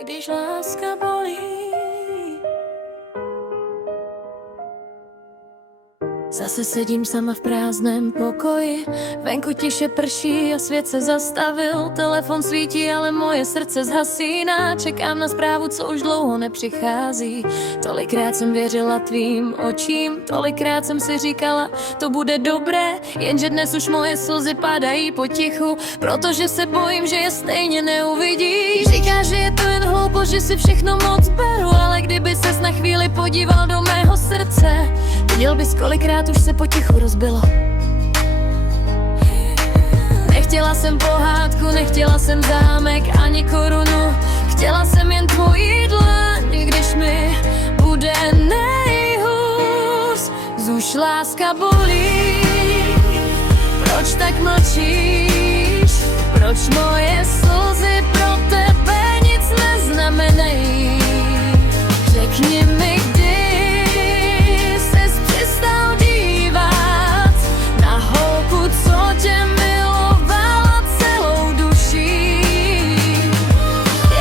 Když láska bolí. Zase sedím sama v prázdném pokoji, venku tiše prší a svět se zastavil. Telefon svítí, ale moje srdce zhasíná. Čekám na zprávu, co už dlouho nepřichází. Tolikrát jsem věřila tvým očím, tolikrát jsem si říkala, to bude dobré. Jenže dnes už moje slzy padají potichu, protože se bojím, že je stejně neuvidíš. Říkáš, že je to jen hloupost, že si všechno moc beru, ale kdyby ses na chvíli podíval do mého srdce, viděl bys, kolikrát už se potichu rozbilo. Nechtěla jsem pohádku, nechtěla jsem zámek ani korunu. Chtěla jsem jen tvoji dlaň, když mi bude nejhůř. Už láska bolí. Proč tak mlčíš? Proč moje slzy pro tebe nic neznamenají? Řekni mi, kdy ses přestal dívat na holku, co tě milovala celou duší.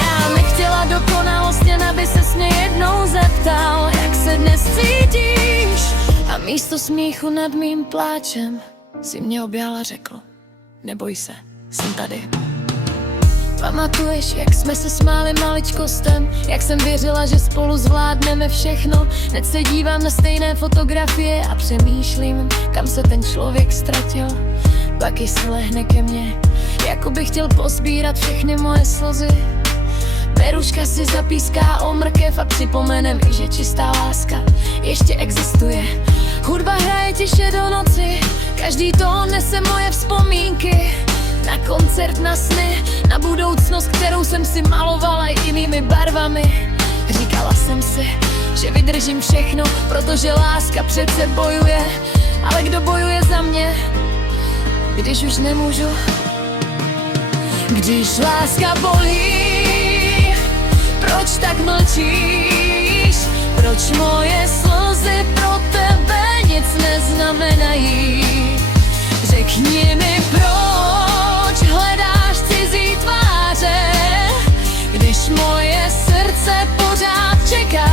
Já nechtěla dokonalost, jen aby ses mě jednou zeptal, jak se dnes cítíš. A místo smíchu nad mým pláčem si mě objal a řekl, neboj se, jsem tady. Pamatuješ, jak jsme se smáli maličkostem, jak jsem věřila, že spolu zvládneme všechno. Teď se dívám na stejné fotografie a přemýšlím, kam se ten člověk ztratil. Pak i se lehne ke mně, jako by chtěl pozbírat všechny moje slzy. Peruška si zapíská o mrkev a připomene mi, že čistá láska ještě existuje. Hudba hraje tiše do noci, každý tón nese moje vzpomínky. Na koncert, na sny, na budoucnost, kterou jsem si malovala jinými barvami. Říkala jsem si, že vydržím všechno, protože láska přece bojuje. Ale kdo bojuje za mě, když už nemůžu? Když láska bolí, proč tak mlčíš? Proč moje slzy pro tebe nic neznamenají? Řekni mi, proč hledáš cizí tváře, když moje srdce pořád čeká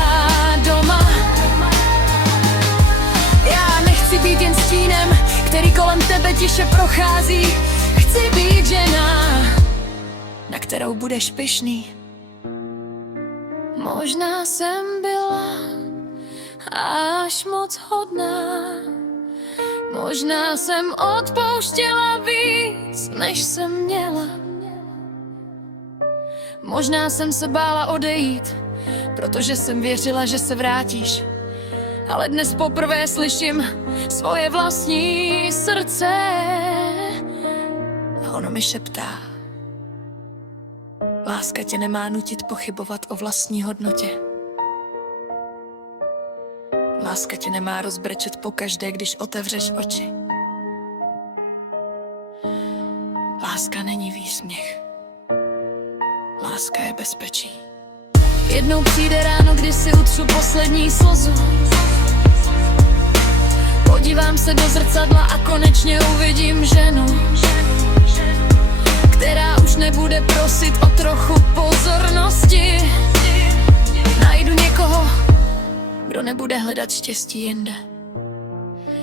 doma. Já nechci být jen stínem, který kolem tebe tiše prochází. Chci být žena, na kterou budeš pyšný. Možná jsem byla až moc hodná, možná jsem odpouštěla víc, než jsem měla. Možná jsem se bála odejít, protože jsem věřila, že se vrátíš. Ale dnes poprvé slyším svoje vlastní srdce a ono mi šeptá: láska tě nemá nutit pochybovat o vlastní hodnotě. Láska tě nemá rozbrečet pokaždé, když otevřeš oči. Láska není výsměch. Láska je bezpečí. Jednou přijde ráno, kdy si utřu poslední slzu. Podívám se do zrcadla a konečně uvidím ženu, která už nebude prosit o trochu pozornosti. Najdu někoho, kdo nebude hledat štěstí jinde.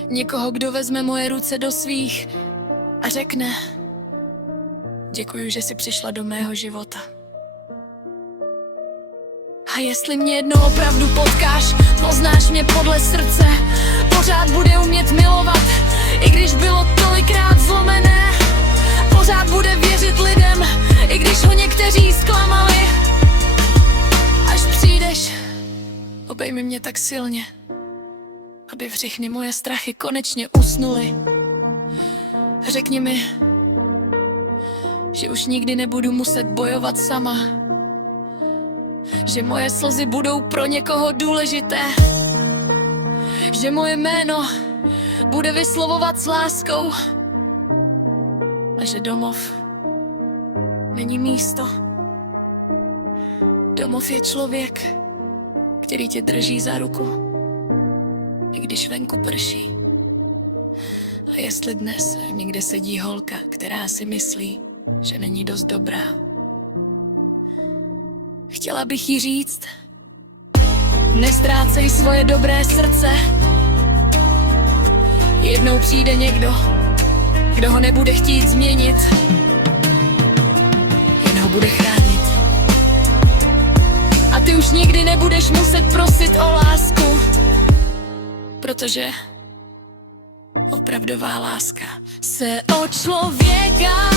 Někoho, kdo vezme moje ruce do svých a řekne: děkuju, že jsi přišla do mého života. A jestli mě jednou opravdu potkáš, poznáš mě podle srdce, pořád bude umět milovat, i když bylo tolikrát zlomené. Pořád bude věřit lidem, i když ho někteří zklamali. Až přijdeš, obejmi mě tak silně, aby všechny moje strachy konečně usnuly. Řekni mi, že už nikdy nebudu muset bojovat sama, že moje slzy budou pro někoho důležité, že moje jméno bude vyslovovat s láskou a že domov není místo. Domov je člověk, který tě drží za ruku, i když venku prší. A jestli dnes někde sedí holka, která si myslí, že není dost dobrá. Chtěla bych jí říct, nestrácej svoje dobré srdce. Jednou přijde někdo, kdo ho nebude chtít změnit, jen ho bude chránit. A ty už nikdy nebudeš muset prosit o lásku, protože opravdová láska se od člověka